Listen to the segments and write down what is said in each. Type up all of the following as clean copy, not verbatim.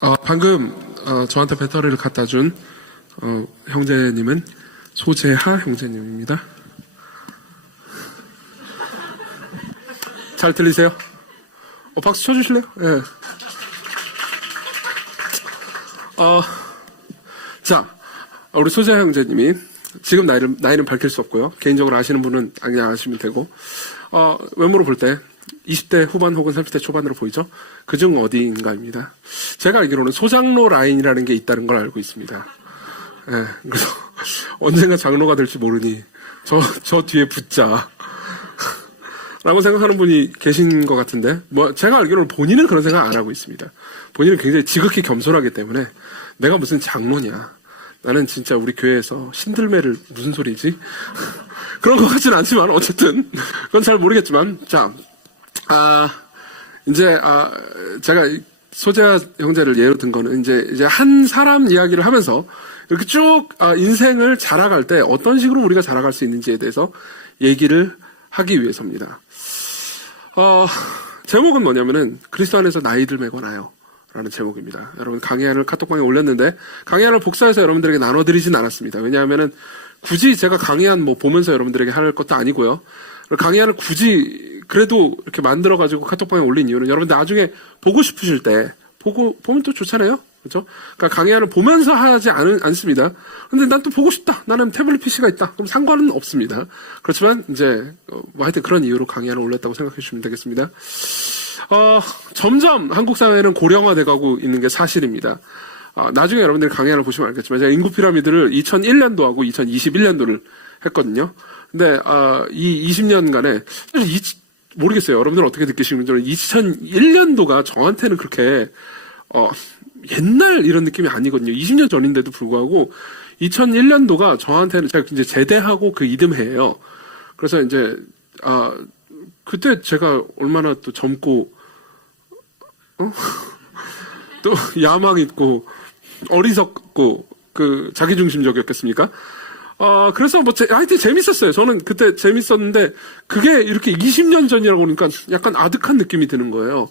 방금 저한테 배터리를 갖다 준 형제님은 소재하 형제님입니다. 잘 들리세요? 박수 쳐주실래요? 예. 자, 우리 소재하 형제님이 지금 나이는 밝힐 수 없고요. 개인적으로 아시는 분은 그냥 아시면 되고, 외모로 볼 때 20대 후반 혹은 30대 초반으로 보이죠? 그중 어디인가입니다. 제가 알기로는 소장로 라인이라는 게 있다는 걸 알고 있습니다. 예, 그래서 언젠가 장로가 될지 모르니 저 뒤에 붙자 라고 생각하는 분이 계신 것 같은데, 제가 알기로는 본인은 그런 생각 안 하고 있습니다. 본인은 굉장히 지극히 겸손하기 때문에 내가 무슨 장로냐, 나는 진짜 우리 교회에서 신들매를 무슨 소리지? 그런 것 같진 않지만 어쨌든 그건 잘 모르겠지만, 자, 제가 소재하 형제를 예로 든 거는 이제 한 사람 이야기를 하면서 이렇게 쭉 인생을 자라갈 때 어떤 식으로 우리가 자라갈 수 있는지에 대해서 얘기를 하기 위해서입니다. 제목은 뭐냐면은 그리스도 안에서 나이들 매거나요 라는 제목입니다. 여러분, 강의안을 카톡방에 올렸는데 강의안을 복사해서 여러분들에게 나눠드리진 않았습니다. 왜냐하면은 굳이 제가 강의안 보면서 여러분들에게 할 것도 아니고요. 강의안을 굳이 그래도 이렇게 만들어가지고 카톡방에 올린 이유는 여러분들 나중에 보고 싶으실 때 보면 또 좋잖아요. 그렇죠? 그러니까 강의안을 보면서 하지 않습니다. 근데 난 또 보고 싶다. 나는 태블릿 PC가 있다. 그럼 상관은 없습니다. 그렇지만 이제 하여튼 그런 이유로 강의안을 올렸다고 생각해 주시면 되겠습니다. 점점 한국 사회는 고령화돼 가고 있는 게 사실입니다. 나중에 여러분들이 강의안을 보시면 알겠지만 제가 인구 피라미드를 2001년도하고 2021년도를 했거든요. 근데 이 20년간에 모르겠어요. 여러분들은 어떻게 느끼시는지. 2001년도가 저한테는 그렇게 옛날 이런 느낌이 아니거든요. 20년 전인데도 불구하고 2001년도가 저한테는 제가 이제 제대하고 그 이듬해예요. 그래서 이제 그때 제가 얼마나 또 젊고 또 야망 있고 어리석고 그 자기중심적이었겠습니까? 그래서 하여튼 재밌었어요. 저는 그때 재밌었는데, 그게 이렇게 20년 전이라고 그러니까 약간 아득한 느낌이 드는 거예요.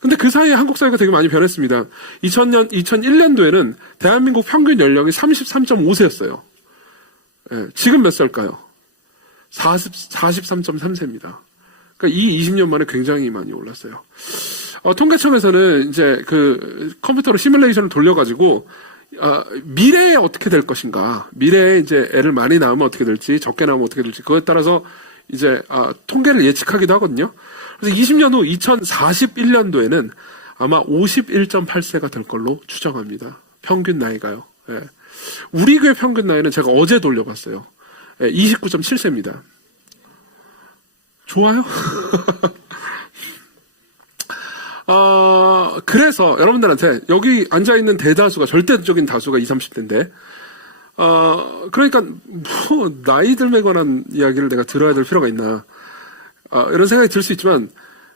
근데 그 사이에 한국 사회가 되게 많이 변했습니다. 2001년도에는 대한민국 평균 연령이 33.5세였어요. 예, 지금 몇 살까요? 43.3세입니다. 그러니까 이 20년 만에 굉장히 많이 올랐어요. 통계청에서는 이제 그 컴퓨터로 시뮬레이션을 돌려가지고 미래에 어떻게 될 것인가, 미래에 이제 애를 많이 낳으면 어떻게 될지, 적게 낳으면 어떻게 될지, 그거에 따라서 이제 통계를 예측하기도 하거든요. 그래서 20년 후 2041년도에는 아마 51.8세가 될 걸로 추정합니다. 평균 나이가요. 예. 우리 교회 평균 나이는 제가 어제 돌려봤어요. 예, 29.7세입니다. 좋아요? 그래서 여러분들한테 여기 앉아있는 대다수가, 절대적인 다수가 20, 30대인데, 그러니까 나이들 매거난 이야기를 내가 들어야 될 필요가 있나, 이런 생각이 들 수 있지만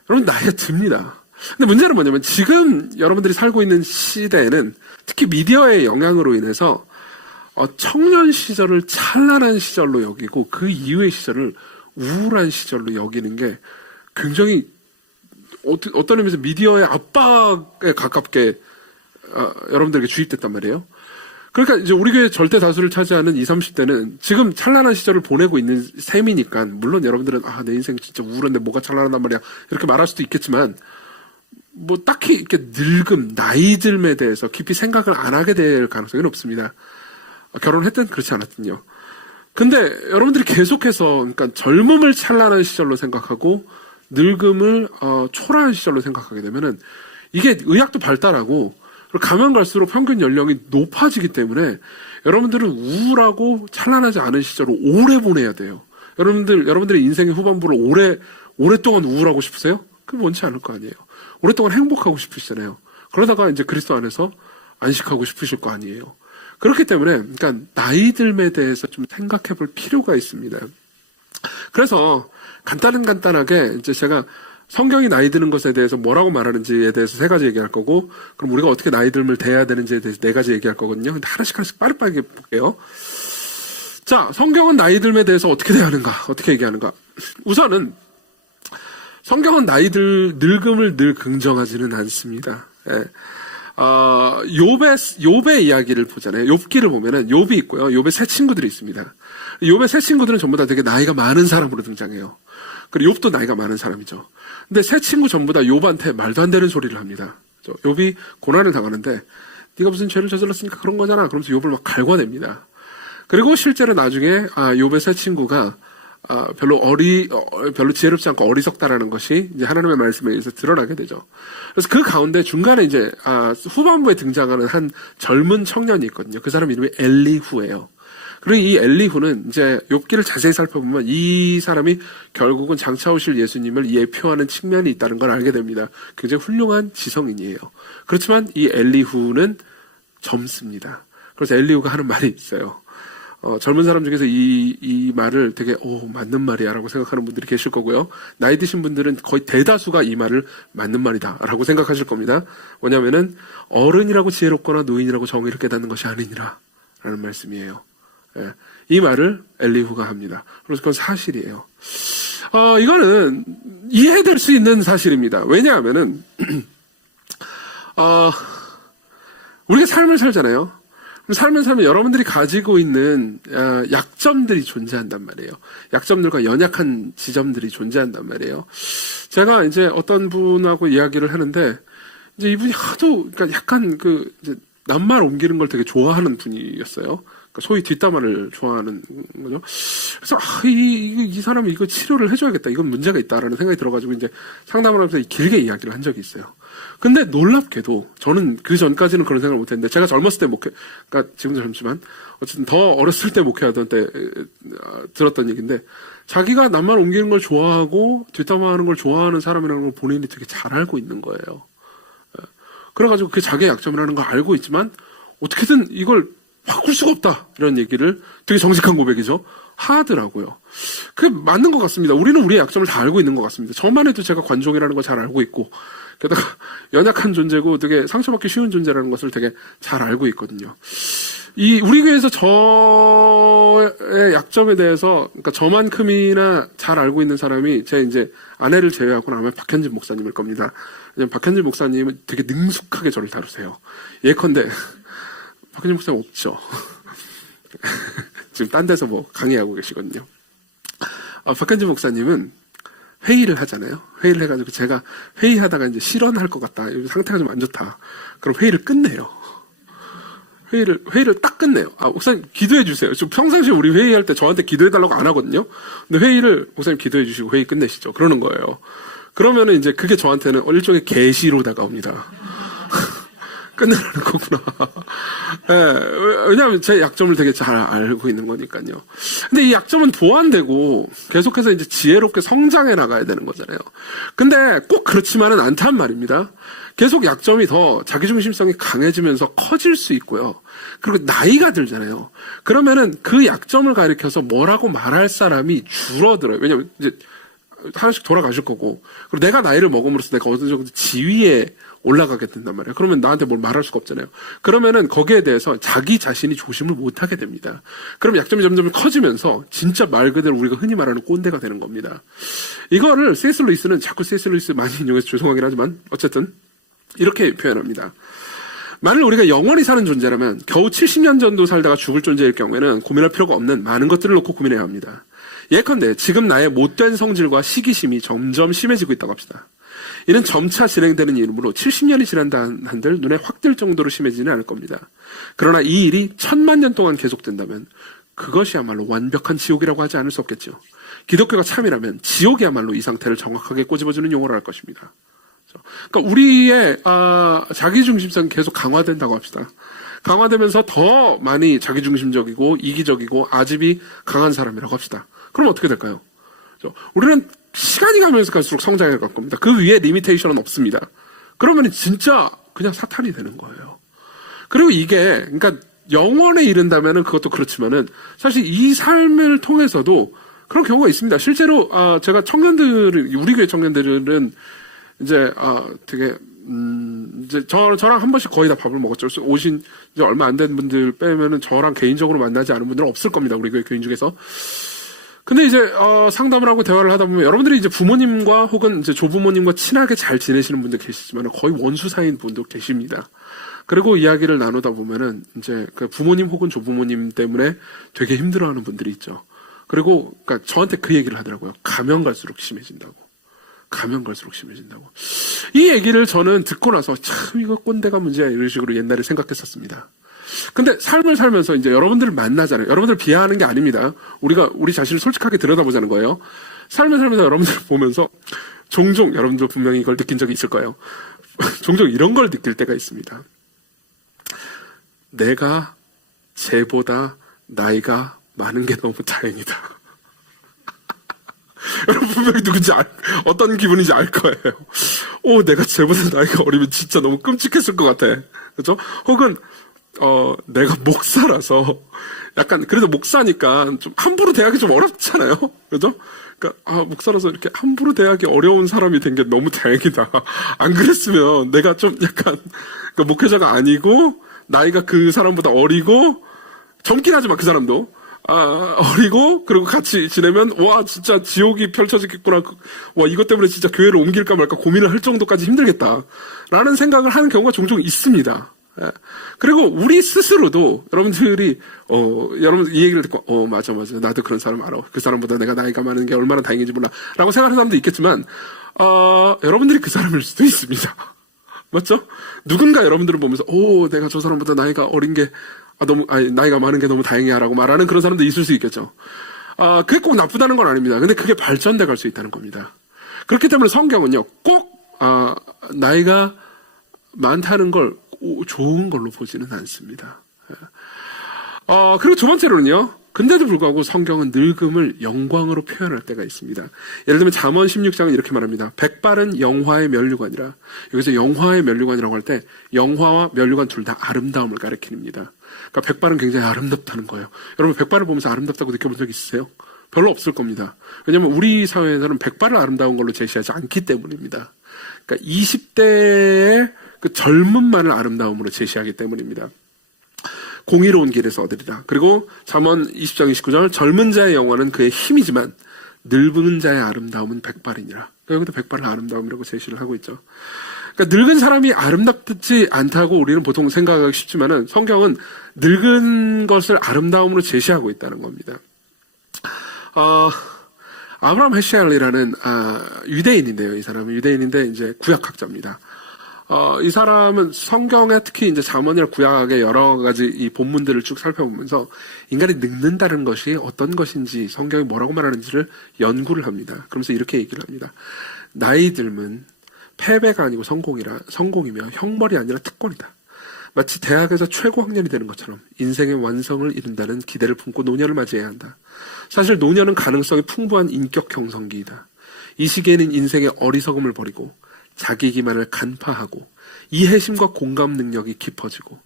여러분, 나이가 듭니다. 근데 문제는 뭐냐면 지금 여러분들이 살고 있는 시대에는 특히 미디어의 영향으로 인해서 청년 시절을 찬란한 시절로 여기고 그 이후의 시절을 우울한 시절로 여기는 게 굉장히 어떤 의미에서 미디어의 압박에 가깝게 여러분들에게 주입됐단 말이에요. 그러니까 이제 우리 교회 절대 다수를 차지하는 20, 30대는 지금 찬란한 시절을 보내고 있는 셈이니까, 물론 여러분들은 내 인생 진짜 우울한데 뭐가 찬란하단 말이야 이렇게 말할 수도 있겠지만, 딱히 이렇게 늙음, 나이듦에 대해서 깊이 생각을 안 하게 될 가능성이 높습니다. 결혼했든 그렇지 않았든요. 근데 여러분들이 계속해서 그러니까 젊음을 찬란한 시절로 생각하고 늙음을 초라한 시절로 생각하게 되면은 이게 의학도 발달하고 가면 갈수록 평균 연령이 높아지기 때문에 여러분들은 우울하고 찬란하지 않은 시절을 오래 보내야 돼요. 여러분들의 인생의 후반부를 오랫동안 우울하고 싶으세요? 그럼 원치 않을 거 아니에요. 오랫동안 행복하고 싶으시잖아요. 그러다가 이제 그리스도 안에서 안식하고 싶으실 거 아니에요. 그렇기 때문에 그러니까 나이듦에 대해서 좀 생각해 볼 필요가 있습니다. 그래서 간단하게 이제 제가 성경이 나이 드는 것에 대해서 뭐라고 말하는지에 대해서 3가지 얘기할 거고, 그럼 우리가 어떻게 나이듦을 대해야 되는지에 대해서 4가지 얘기할 거거든요. 근데 하나씩 빠르게 볼게요. 자, 성경은 나이듦에 대해서 어떻게 대하는가, 어떻게 얘기하는가. 우선은 성경은 늙음을 늘 긍정하지는 않습니다. 예. 욥의 이야기를 보잖아요. 욥기를 보면은 욥이 있고요. 욥의 세 친구들이 있습니다. 욥의 세 친구들은 전부 다 되게 나이가 많은 사람으로 등장해요. 그리고 욥도 나이가 많은 사람이죠. 근데 세 친구 전부 다 욥한테 말도 안 되는 소리를 합니다. 욥이 고난을 당하는데 네가 무슨 죄를 저질렀으니까 그런 거잖아. 그러면서 욥을 막 갈궈냅니다. 그리고 실제로 나중에 욥의 세 친구가 별로 지혜롭지 않고 어리석다라는 것이 이제 하나님의 말씀에 의해서 드러나게 되죠. 그래서 그 가운데 중간에 이제 후반부에 등장하는 한 젊은 청년이 있거든요. 그 사람 이름이 엘리후예요. 그리고 이 엘리후는 이제 욥기를 자세히 살펴보면 이 사람이 결국은 장차 오실 예수님을 예표하는 측면이 있다는 걸 알게 됩니다. 굉장히 훌륭한 지성인이에요. 그렇지만 이 엘리후는 젊습니다. 그래서 엘리후가 하는 말이 있어요. 젊은 사람 중에서 이 말을 되게 맞는 말이야 라고 생각하는 분들이 계실 거고요. 나이 드신 분들은 거의 대다수가 이 말을 맞는 말이다 라고 생각하실 겁니다. 뭐냐면은 어른이라고 지혜롭거나 노인이라고 정의를 깨닫는 것이 아니니라 라는 말씀이에요. 예, 이 말을 엘리후가 합니다. 그래서 그건 사실이에요. 이거는 이해될 수 있는 사실입니다. 왜냐하면은 우리가 삶을 살잖아요. 삶을 살면 여러분들이 가지고 있는 약점들이 존재한단 말이에요. 약점들과 연약한 지점들이 존재한단 말이에요. 제가 이제 어떤 분하고 이야기를 하는데 이제 이분이 하도 그러니까 약간 이제 낱말 옮기는 걸 되게 좋아하는 분이었어요. 그러니까 소위 뒷담화를 좋아하는 거죠. 그래서 이 사람이 이거 치료를 해줘야겠다. 이건 문제가 있다라는 생각이 들어가지고 이제 상담을 하면서 길게 이야기를 한 적이 있어요. 근데 놀랍게도 저는 그 전까지는 그런 생각을 못했는데 제가 젊었을 때 그러니까 지금도 젊지만 어쨌든 더 어렸을 때 목회하던 때 들었던 얘기인데 자기가 낱말 옮기는 걸 좋아하고 뒷담화하는 걸 좋아하는 사람이라는 걸 본인이 되게 잘 알고 있는 거예요. 그래가지고 그게 자기의 약점이라는 걸 알고 있지만 어떻게든 이걸 바꿀 수가 없다 이런 얘기를 되게 정직한 고백이죠. 하더라고요. 그게 맞는 것 같습니다. 우리는 우리의 약점을 다 알고 있는 것 같습니다. 저만 해도 제가 관종이라는 걸 잘 알고 있고 게다가 연약한 존재고 되게 상처받기 쉬운 존재라는 것을 되게 잘 알고 있거든요. 우리 교회에서 저의 약점에 대해서 그러니까 저만큼이나 잘 알고 있는 사람이 제 이제 아내를 제외하고는 아마 박현진 목사님일 겁니다. 왜냐면 박현진 목사님은 되게 능숙하게 저를 다루세요. 예컨대 박현진 목사님 없죠. 지금 딴 데서 강의하고 계시거든요. 박현진 목사님은 회의를 하잖아요. 회의를 해가지고 제가 회의하다가 이제 실언할 것 같다. 상태가 좀 안 좋다. 그럼 회의를 끝내요. 회의를 딱 끝내요. 목사님 기도해 주세요. 좀 평상시에 우리 회의할 때 저한테 기도해 달라고 안 하거든요. 근데 회의를 목사님 기도해 주시고 회의 끝내시죠. 그러는 거예요. 그러면은 이제 그게 저한테는 일종의 계시로 다가옵니다. 끝내라는 거구나. 네, 왜냐하면 제 약점을 되게 잘 알고 있는 거니까요. 근데 이 약점은 보완되고 계속해서 이제 지혜롭게 성장해 나가야 되는 거잖아요. 근데 꼭 그렇지만은 않단 말입니다. 계속 약점이 더 자기중심성이 강해지면서 커질 수 있고요. 그리고 나이가 들잖아요. 그러면은 그 약점을 가리켜서 뭐라고 말할 사람이 줄어들어요. 왜냐면 이제 하나씩 돌아가실 거고, 그리고 내가 나이를 먹음으로써 내가 어느 정도 지위에 올라가게 된단 말이에요. 그러면 나한테 뭘 말할 수가 없잖아요. 그러면은 거기에 대해서 자기 자신이 조심을 못하게 됩니다. 그럼 약점이 점점 커지면서 진짜 말 그대로 우리가 흔히 말하는 꼰대가 되는 겁니다. 이거를 C.S. 루이스는 자꾸 C.S. 루이스 많이 인용해서 죄송하긴 하지만 어쨌든 이렇게 표현합니다. 만일 우리가 영원히 사는 존재라면 겨우 70년 정도 살다가 죽을 존재일 경우에는 고민할 필요가 없는 많은 것들을 놓고 고민해야 합니다. 예컨대 지금 나의 못된 성질과 시기심이 점점 심해지고 있다고 합시다. 이는 점차 진행되는 이름으로 70년이 지난다 한들 눈에 확 들 정도로 심해지지는 않을 겁니다. 그러나 이 일이 1000만 동안 계속된다면 그것이야말로 완벽한 지옥이라고 하지 않을 수 없겠죠. 기독교가 참이라면 지옥이야말로 이 상태를 정확하게 꼬집어주는 용어를 할 것입니다. 그러니까 우리의 자기중심성이 계속 강화된다고 합시다. 강화되면서 더 많이 자기중심적이고 이기적이고 아집이 강한 사람이라고 합시다. 그럼 어떻게 될까요? 우리는 시간이 가면서 갈수록 성장해 갈 겁니다. 그 위에 리미테이션은 없습니다. 그러면 진짜 그냥 사탄이 되는 거예요. 그리고 이게 그러니까 영원에 이른다면은 그것도 그렇지만은 사실 이 삶을 통해서도 그런 경우가 있습니다. 실제로 제가 우리 교회 청년들은 이제 되게 이제 저랑 한 번씩 거의 다 밥을 먹었죠. 오신 이제 얼마 안 된 분들 빼면은 저랑 개인적으로 만나지 않은 분들은 없을 겁니다. 우리 교회 교인 중에서. 근데 이제 상담을 하고 대화를 하다 보면 여러분들이 이제 부모님과 혹은 이제 조부모님과 친하게 잘 지내시는 분들 계시지만 거의 원수 사이인 분도 계십니다. 그리고 이야기를 나누다 보면은 이제 그 부모님 혹은 조부모님 때문에 되게 힘들어하는 분들이 있죠. 그리고 그러니까 저한테 그 얘기를 하더라고요. 가면 갈수록 심해진다고. 가면 갈수록 심해진다고. 이 얘기를 저는 듣고 나서 참 이거 꼰대가 문제야 이런 식으로 옛날에 생각했었습니다. 근데 삶을 살면서 이제 여러분들을 만나잖아요. 여러분들 비하하는 게 아닙니다. 우리가 우리 자신을 솔직하게 들여다보자는 거예요. 삶을 살면서 여러분들을 보면서 종종 여러분들 분명히 이걸 느낀 적이 있을 거예요. 종종 이런 걸 느낄 때가 있습니다. 내가 쟤보다 나이가 많은 게 너무 다행이다. 여러분 분명히 누군지 어떤 기분인지 알 거예요. 내가 쟤보다 나이가 어리면 진짜 너무 끔찍했을 것 같아. 그죠? 혹은 내가 목사라서 약간 그래도 목사니까 좀 함부로 대하기 좀 어렵잖아요. 그죠? 그러니까 목사라서 이렇게 함부로 대하기 어려운 사람이 된 게 너무 다행이다. 안 그랬으면 내가 좀 약간 그러니까 목회자가 아니고 나이가 그 사람보다 어리고 젊긴 하지만 그 사람도 어리고 그리고 같이 지내면 와 진짜 지옥이 펼쳐지겠구나. 와 이것 때문에 진짜 교회를 옮길까 말까 고민을 할 정도까지 힘들겠다라는 생각을 하는 경우가 종종 있습니다. 예. 그리고 우리 스스로도 여러분들이 여러분 이 얘기를 듣고 맞아 나도 그런 사람 알아. 그 사람보다 내가 나이가 많은 게 얼마나 다행인지 몰라라고 생각하는 사람도 있겠지만 여러분들이 그 사람일 수도 있습니다. 맞죠? 누군가 여러분들을 보면서 내가 저 사람보다 나이가 어린 게 나이가 많은 게 너무 다행이야라고 말하는 그런 사람도 있을 수 있겠죠. 그게 꼭 나쁘다는 건 아닙니다. 근데 그게 발전돼 갈 수 있다는 겁니다. 그렇기 때문에 성경은요, 꼭 나이가 많다는 걸 좋은 걸로 보지는 않습니다. 그리고 두 번째로는요, 근데도 불구하고 성경은 늙음을 영광으로 표현할 때가 있습니다. 예를 들면 잠언 16장은 이렇게 말합니다. 백발은 영화의 면류관이라. 여기서 영화의 면류관이라고 할 때 영화와 면류관 둘 다 아름다움을 가리킵니다. 그러니까 백발은 굉장히 아름답다는 거예요. 여러분 백발을 보면서 아름답다고 느껴본 적 있으세요? 별로 없을 겁니다. 왜냐하면 우리 사회에서는 백발을 아름다운 걸로 제시하지 않기 때문입니다. 그러니까 20대의 그 젊음만을 아름다움으로 제시하기 때문입니다. 공의로운 길에서 얻으리라. 그리고 잠언 20장 29절 젊은 자의 영화는 그의 힘이지만 늙은 자의 아름다움은 백발이니라. 여기도 백발을 아름다움이라고 제시를 하고 있죠. 그러니까 늙은 사람이 아름답지 않다고 우리는 보통 생각하기 쉽지만은 성경은 늙은 것을 아름다움으로 제시하고 있다는 겁니다. 아브라함 헤시엘이라는 유대인인데요. 이 사람은 유대인인데 이제 구약학자입니다. 이 사람은 성경에 특히 이제 잠언이나 구약의 여러 가지 이 본문들을 쭉 살펴보면서 인간이 늙는다는 것이 어떤 것인지 성경이 뭐라고 말하는지를 연구를 합니다. 그러면서 이렇게 얘기를 합니다. 나이 들면 패배가 아니고 성공이며 형벌이 아니라 특권이다. 마치 대학에서 최고 학년이 되는 것처럼 인생의 완성을 이룬다는 기대를 품고 노년을 맞이해야 한다. 사실 노년은 가능성이 풍부한 인격 형성기이다. 이 시기에는 인생의 어리석음을 버리고 자기 기만을 간파하고 이해심과 공감 능력이 깊어지고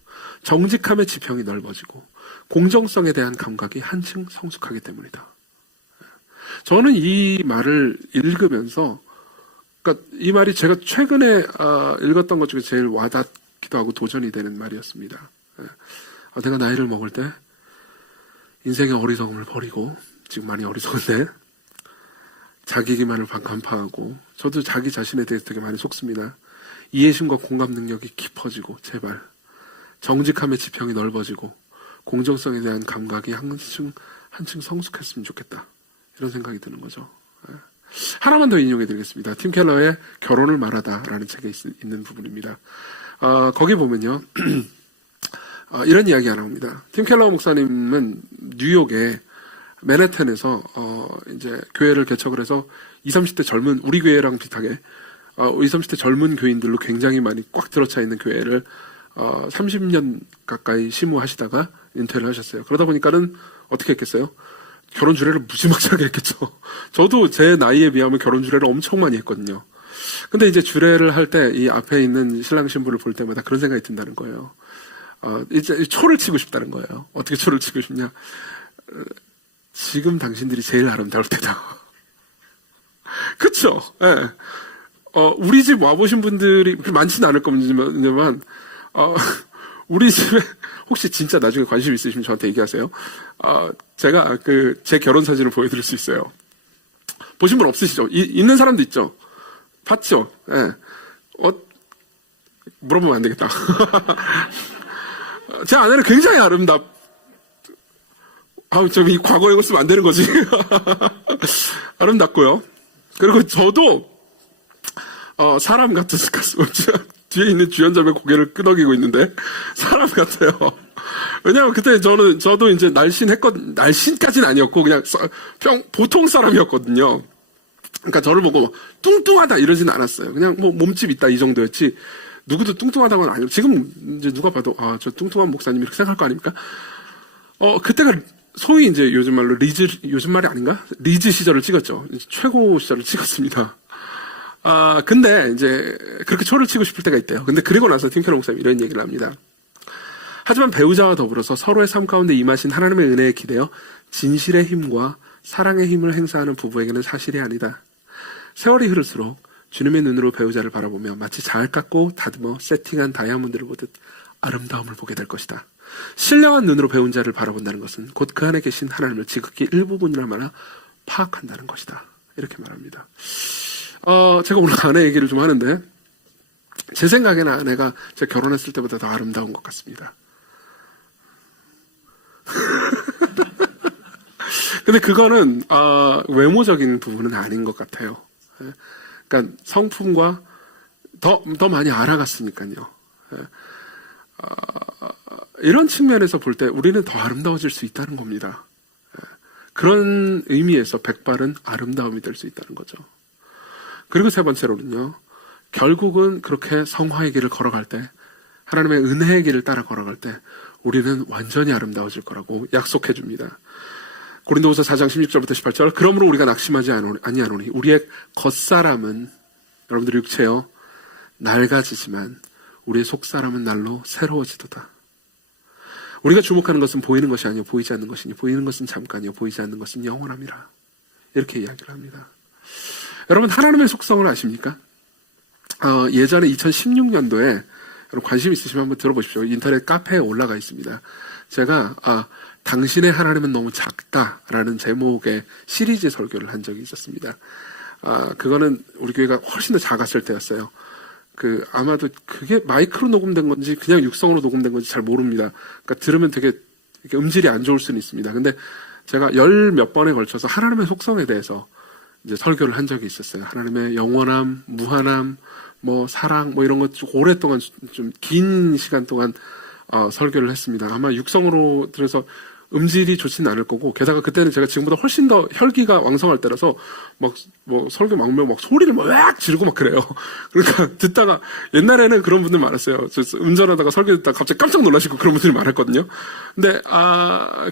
정직함의 지평이 넓어지고 공정성에 대한 감각이 한층 성숙하기 때문이다. 저는 이 말을 읽으면서 그러니까 이 말이 제가 최근에 읽었던 것 중에 제일 와닿기도 하고 도전이 되는 말이었습니다. 내가 나이를 먹을 때 인생의 어리석음을 버리고 지금 많이 어리석은데 자기 기만을 간파하고 저도 자기 자신에 대해서 되게 많이 속습니다. 이해심과 공감 능력이 깊어지고 제발 정직함의 지평이 넓어지고 공정성에 대한 감각이 한층 성숙했으면 좋겠다. 이런 생각이 드는 거죠. 하나만 더 인용해 드리겠습니다. 팀 켈러의 결혼을 말하다라는 책에 있는 부분입니다. 거기 보면요. 이런 이야기가 나옵니다. 팀 켈러 목사님은 뉴욕에 맨해튼에서 이제 교회를 개척을 해서 20, 30대 젊은 우리 교회랑 비슷하게 20, 30대 젊은 교인들로 굉장히 많이 꽉 들어차 있는 교회를 30년 가까이 심우하시다가 은퇴를 하셨어요. 그러다 보니까는 어떻게 했겠어요? 결혼 주례를 무지막지하게 했겠죠. 저도 제 나이에 비하면 결혼 주례를 엄청 많이 했거든요. 근데 이제 주례를 할 때 이 앞에 있는 신랑 신부를 볼 때마다 그런 생각이 든다는 거예요. 이제 초를 치고 싶다는 거예요. 어떻게 초를 치고 싶냐? 지금 당신들이 제일 아름다울 때다. 그쵸? 예. 우리 집 와보신 분들이 많지는 않을 겁니다만, 우리 집에, 혹시 진짜 나중에 관심 있으시면 저한테 얘기하세요. 제가 제 결혼 사진을 보여드릴 수 있어요. 보신 분 없으시죠? 있는 사람도 있죠? 봤죠? 예. 물어보면 안 되겠다. 제 아내는 굉장히 좀 이 과거에 쓰면 안 되는 거지. 아름답고요. 그리고 저도, 사람 같았을까? 뒤에 있는 주연자의 고개를 끄덕이고 있는데, 사람 같아요. 왜냐면 그때 저도 이제 날씬까지는 아니었고, 그냥 보통 사람이었거든요. 그러니까 저를 보고 막 뚱뚱하다 이러진 않았어요. 그냥 뭐 몸집 있다 이 정도였지, 누구도 뚱뚱하다고는 아니고, 지금 이제 누가 봐도, 저 뚱뚱한 목사님 이렇게 생각할 거 아닙니까? 그때가 소위 이제 요즘 말로 요즘 말이 아닌가? 리즈 시절을 찍었죠. 최고 시절을 찍었습니다. 근데 이제 그렇게 초를 치고 싶을 때가 있대요. 근데 그리고 나서 팀 캐런 목사님이 이런 얘기를 합니다. 하지만 배우자와 더불어서 서로의 삶 가운데 임하신 하나님의 은혜에 기대어 진실의 힘과 사랑의 힘을 행사하는 부부에게는 사실이 아니다. 세월이 흐를수록 주님의 눈으로 배우자를 바라보며 마치 잘 깎고 다듬어 세팅한 다이아몬드를 보듯 아름다움을 보게 될 것이다. 신령한 눈으로 배운 자를 바라본다는 것은 곧 그 안에 계신 하나님을 지극히 일부분이나마나 파악한다는 것이다. 이렇게 말합니다. 제가 오늘 아내 얘기를 좀 하는데, 제 생각에는 아내가 제가 결혼했을 때보다 더 아름다운 것 같습니다. 근데 그거는 외모적인 부분은 아닌 것 같아요. 그러니까 성품과 더 많이 알아갔으니까요. 이런 측면에서 볼 때 우리는 더 아름다워질 수 있다는 겁니다. 그런 의미에서 백발은 아름다움이 될 수 있다는 거죠. 그리고 세 번째로는요, 결국은 그렇게 성화의 길을 걸어갈 때, 하나님의 은혜의 길을 따라 걸어갈 때 우리는 완전히 아름다워질 거라고 약속해 줍니다. 고린도후서 4장 16절부터 18절, 그러므로 우리가 낙심하지 아니하노니 우리의 겉사람은, 여러분들 육체요, 낡아지지만 우리의 속사람은 날로 새로워지도다. 우리가 주목하는 것은 보이는 것이 아니요 보이지 않는 것이니 보이는 것은 잠깐이요 보이지 않는 것은 영원함이라. 이렇게 이야기를 합니다. 여러분, 하나님의 속성을 아십니까? 예전에 2016년도에 여러분 관심 있으시면 한번 들어보십시오. 인터넷 카페에 올라가 있습니다. 제가 당신의 하나님은 너무 작다라는 제목의 시리즈 설교를 한 적이 있었습니다. 그거는 우리 교회가 훨씬 더 작았을 때였어요. 아마도 그게 마이크로 녹음된 건지 그냥 육성으로 녹음된 건지 잘 모릅니다. 그러니까 들으면 되게 이렇게 음질이 안 좋을 수는 있습니다. 근데 제가 몇 번에 걸쳐서 하나님의 속성에 대해서 이제 설교를 한 적이 있었어요. 하나님의 영원함, 무한함, 사랑, 이런 것 좀 오랫동안 좀 긴 시간 동안 설교를 했습니다. 아마 육성으로 들어서 음질이 좋지는 않을 거고, 게다가 그때는 제가 지금보다 훨씬 더 혈기가 왕성할 때라서 설교 막으면 소리를 막 지르고 막 그래요. 그러니까 듣다가, 옛날에는 그런 분들 많았어요. 운전하다가 설교 듣다가 갑자기 깜짝 놀라시고 그런 분들이 많았거든요. 근데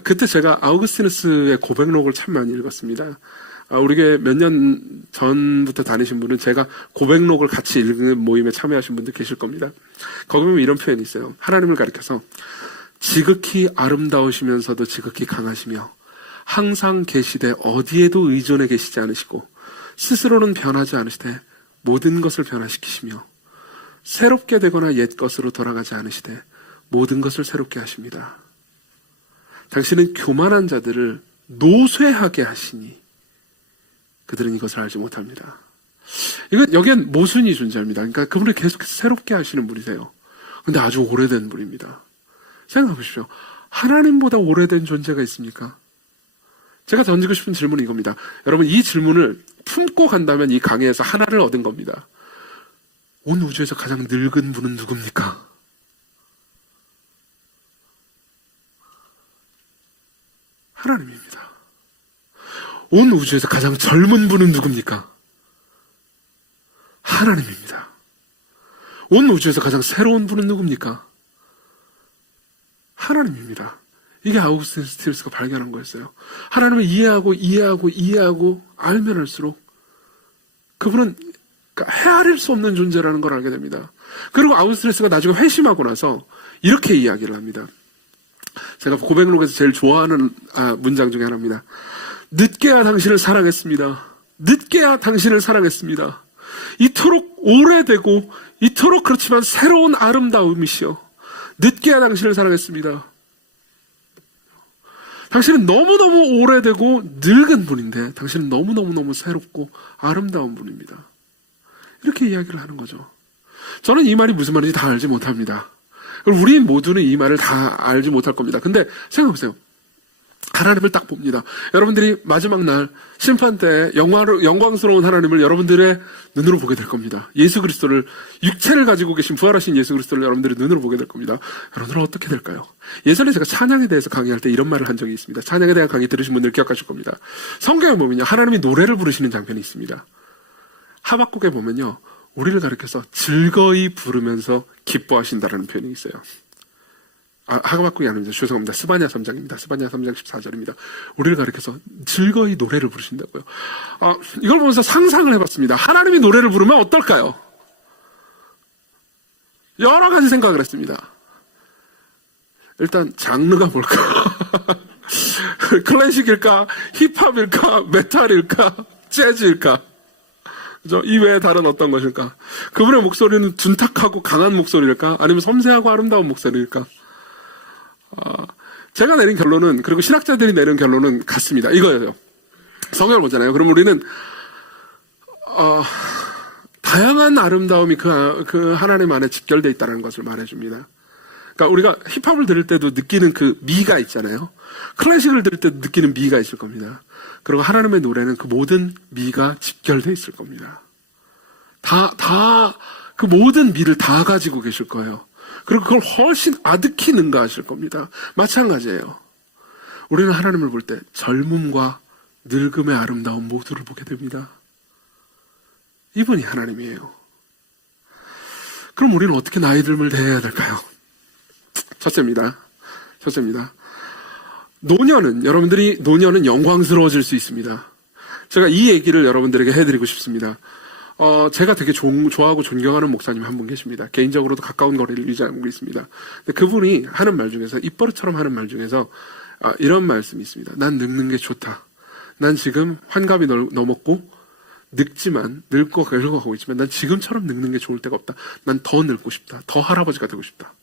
그때 제가 아우구스티누스의 고백록을 참 많이 읽었습니다. 우리 교회 몇 년 전부터 다니신 분은 제가 고백록을 같이 읽는 모임에 참여하신 분들 계실 겁니다. 거기 보면 이런 표현이 있어요. 하나님을 가리켜서 지극히 아름다우시면서도 지극히 강하시며 항상 계시되 어디에도 의존해 계시지 않으시고 스스로는 변하지 않으시되 모든 것을 변화시키시며 새롭게 되거나 옛 것으로 돌아가지 않으시되 모든 것을 새롭게 하십니다. 당신은 교만한 자들을 노쇠하게 하시니 그들은 이것을 알지 못합니다. 여기엔 모순이 존재합니다. 그러니까 그분을 계속해서 새롭게 하시는 분이세요. 근데 아주 오래된 분입니다. 생각해 보십시오. 하나님보다 오래된 존재가 있습니까? 제가 던지고 싶은 질문은 이겁니다. 여러분, 이 질문을 품고 간다면 이 강의에서 하나를 얻은 겁니다. 온 우주에서 가장 늙은 분은 누굽니까? 하나님입니다. 온 우주에서 가장 젊은 분은 누굽니까? 하나님입니다. 온 우주에서 가장 새로운 분은 누굽니까? 하나님입니다. 이게 아우구스티누스가 발견한 거였어요. 하나님을 이해하고 알면 할수록 그분은 헤아릴 수 없는 존재라는 걸 알게 됩니다. 그리고 아우구스티누스가 나중에 회심하고 나서 이렇게 이야기를 합니다. 제가 고백록에서 제일 좋아하는 문장 중에 하나입니다. 늦게야 당신을 사랑했습니다. 늦게야 당신을 사랑했습니다. 이토록 오래되고 이토록 그렇지만 새로운 아름다움이시여, 늦게야 당신을 사랑했습니다. 당신은 너무너무 오래되고 늙은 분인데 당신은 너무너무 새롭고 아름다운 분입니다. 이렇게 이야기를 하는 거죠. 저는 이 말이 무슨 말인지 다 알지 못합니다. 우리 모두는 이 말을 다 알지 못할 겁니다. 근데 생각해보세요. 하나님을 딱 봅니다. 여러분들이 마지막 날 심판 때 영광스러운 하나님을 여러분들의 눈으로 보게 될 겁니다. 예수 그리스도를, 육체를 가지고 계신 부활하신 예수 그리스도를 여러분들의 눈으로 보게 될 겁니다. 여러분들은 어떻게 될까요? 예전에 제가 찬양에 대해서 강의할 때 이런 말을 한 적이 있습니다. 찬양에 대한 강의 들으신 분들 기억하실 겁니다. 성경에 보면요, 하나님이 노래를 부르시는 장면이 있습니다. 하박국에 보면요, 우리를 가리켜서 즐거이 부르면서 기뻐하신다라는 표현이 있어요. 하박국이 아닙니다. 죄송합니다. 스바냐 3장입니다. 스바냐 3장 14절입니다. 우리를 가리켜서 즐거이 노래를 부르신다고요. 이걸 보면서 상상을 해봤습니다. 하나님이 노래를 부르면 어떨까요? 여러 가지 생각을 했습니다. 일단 장르가 뭘까? 클래식일까? 힙합일까? 메탈일까? 재즈일까? 그죠? 이 외에 다른 어떤 것일까? 그분의 목소리는 둔탁하고 강한 목소리일까? 아니면 섬세하고 아름다운 목소리일까? 제가 내린 결론은, 그리고 신학자들이 내린 결론은 같습니다. 이거예요. 성경을 보잖아요. 그럼 우리는 다양한 아름다움이 그 하나님 안에 직결되어 있다는 것을 말해줍니다. 그러니까 우리가 힙합을 들을 때도 느끼는 그 미가 있잖아요. 클래식을 들을 때도 느끼는 미가 있을 겁니다. 그리고 하나님의 노래는 그 모든 미가 직결되어 있을 겁니다. 그 모든 미를 다 가지고 계실 거예요. 그리고 그걸 훨씬 아득히 능가하실 겁니다. 마찬가지예요. 우리는 하나님을 볼 때 젊음과 늙음의 아름다움 모두를 보게 됩니다. 이분이 하나님이에요. 그럼 우리는 어떻게 나이 듦을 대해야 될까요? 첫째입니다. 노년은 영광스러워질 수 있습니다. 제가 이 얘기를 여러분들에게 해드리고 싶습니다. 제가 되게 좋아하고 존경하는 목사님 한 분 계십니다. 개인적으로도 가까운 거리를 유지하고 있습니다. 근데 그분이 하는 말 중에서, 입버릇처럼 하는 말 중에서 이런 말씀이 있습니다. 난 늙는 게 좋다. 난 지금 환갑이 넘었고 늙어가고 있지만 난 지금처럼 늙는 게 좋을 때가 없다. 난 더 늙고 싶다. 더 할아버지가 되고 싶다.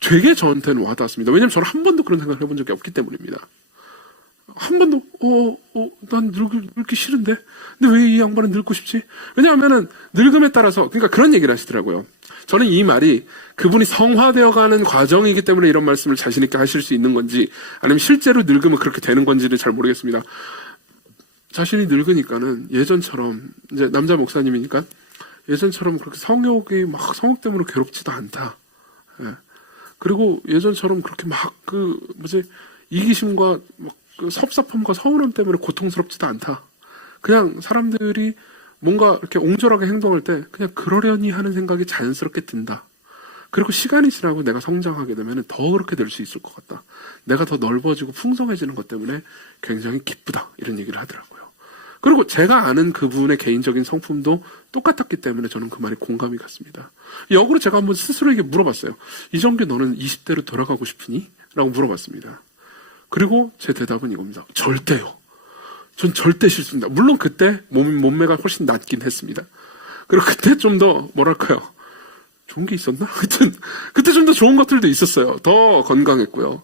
되게 저한테는 와닿았습니다. 왜냐하면 저는 한 번도 그런 생각을 해본 적이 없기 때문입니다. 한 번도 난 늙기 싫은데? 근데 왜 이 양반은 늙고 싶지? 왜냐하면은 늙음에 따라서, 그러니까 그런 얘기를 하시더라고요. 저는 이 말이 그분이 성화되어가는 과정이기 때문에 이런 말씀을 자신 있게 하실 수 있는 건지, 아니면 실제로 늙으면 그렇게 되는 건지를 잘 모르겠습니다. 자신이 늙으니까는 예전처럼, 이제 남자 목사님이니까 예전처럼 그렇게 성욕이 막 성욕 때문에 괴롭지도 않다. 예. 그리고 예전처럼 그렇게 막 이기심과 그 섭섭함과 서운함 때문에 고통스럽지도 않다. 그냥 사람들이 뭔가 이렇게 옹졸하게 행동할 때 그냥 그러려니 하는 생각이 자연스럽게 든다. 그리고 시간이 지나고 내가 성장하게 되면 더 그렇게 될 수 있을 것 같다. 내가 더 넓어지고 풍성해지는 것 때문에 굉장히 기쁘다. 이런 얘기를 하더라고요. 그리고 제가 아는 그분의 개인적인 성품도 똑같았기 때문에 저는 그 말이 공감이 갔습니다. 역으로 제가 한번 스스로에게 물어봤어요. 이정규 너는 20대로 돌아가고 싶으니? 라고 물어봤습니다. 그리고 제 대답은 이겁니다. 절대요. 전 절대 싫습니다. 물론 그때 몸매가 훨씬 낫긴 했습니다. 그리고 그때 좀 더 뭐랄까요, 좋은 게 있었나? 하여튼 그때 좀 더 좋은 것들도 있었어요. 더 건강했고요.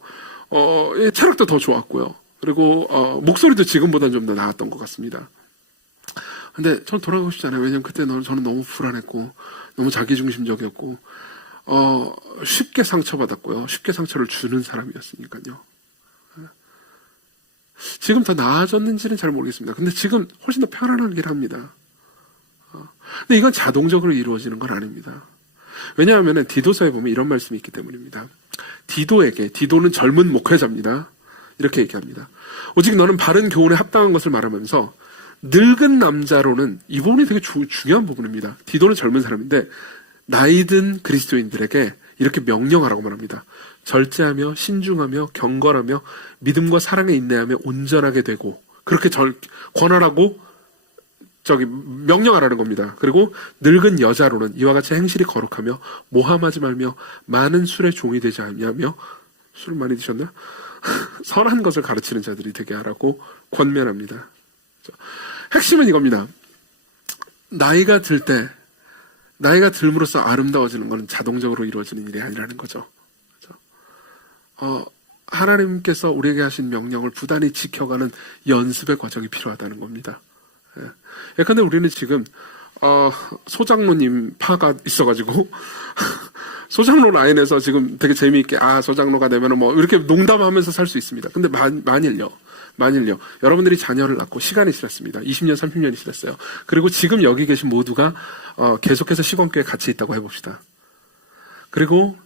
체력도 더 좋았고요. 그리고 목소리도 지금보다는 좀 더 나았던 것 같습니다. 근데 전 돌아가고 싶지 않아요. 왜냐면 그때 저는 너무 불안했고 너무 자기중심적이었고 쉽게 상처받았고요. 쉽게 상처를 주는 사람이었으니까요. 지금 더 나아졌는지는 잘 모르겠습니다. 근데 지금 훨씬 더 편안하긴 합니다. 근데 이건 자동적으로 이루어지는 건 아닙니다. 왜냐하면 디도서에 보면 이런 말씀이 있기 때문입니다. 디도는 젊은 목회자입니다. 이렇게 얘기합니다. 오직 너는 바른 교훈에 합당한 것을 말하면서 늙은 남자로는, 이 부분이 되게 중요한 부분입니다. 디도는 젊은 사람인데 나이 든 그리스도인들에게 이렇게 명령하라고 말합니다. 절제하며 신중하며 경건하며 믿음과 사랑에 인내하며 온전하게 되고, 그렇게 권하라고 명령하라는 겁니다. 그리고 늙은 여자로는 이와 같이 행실이 거룩하며 모함하지 말며 많은 술의 종이 되지 아니하며, 술을 많이 드셨나? 선한 것을 가르치는 자들이 되게 하라고 권면합니다. 핵심은 이겁니다. 나이가 들므로써 아름다워지는 것은 자동적으로 이루어지는 일이 아니라는 거죠. 하나님께서 우리에게 하신 명령을 부단히 지켜가는 연습의 과정이 필요하다는 겁니다. 예컨대 우리는 지금 소장로님 파가 있어가지고 소장로 라인에서 지금 되게 재미있게 소장로가 되면은 뭐 이렇게 농담하면서 살 수 있습니다. 근데 만일요 여러분들이 자녀를 낳고 시간이 지났습니다. 20년 30년이 지났어요. 그리고 지금 여기 계신 모두가 계속해서 시건교회에 같이 있다고 해봅시다. 그리고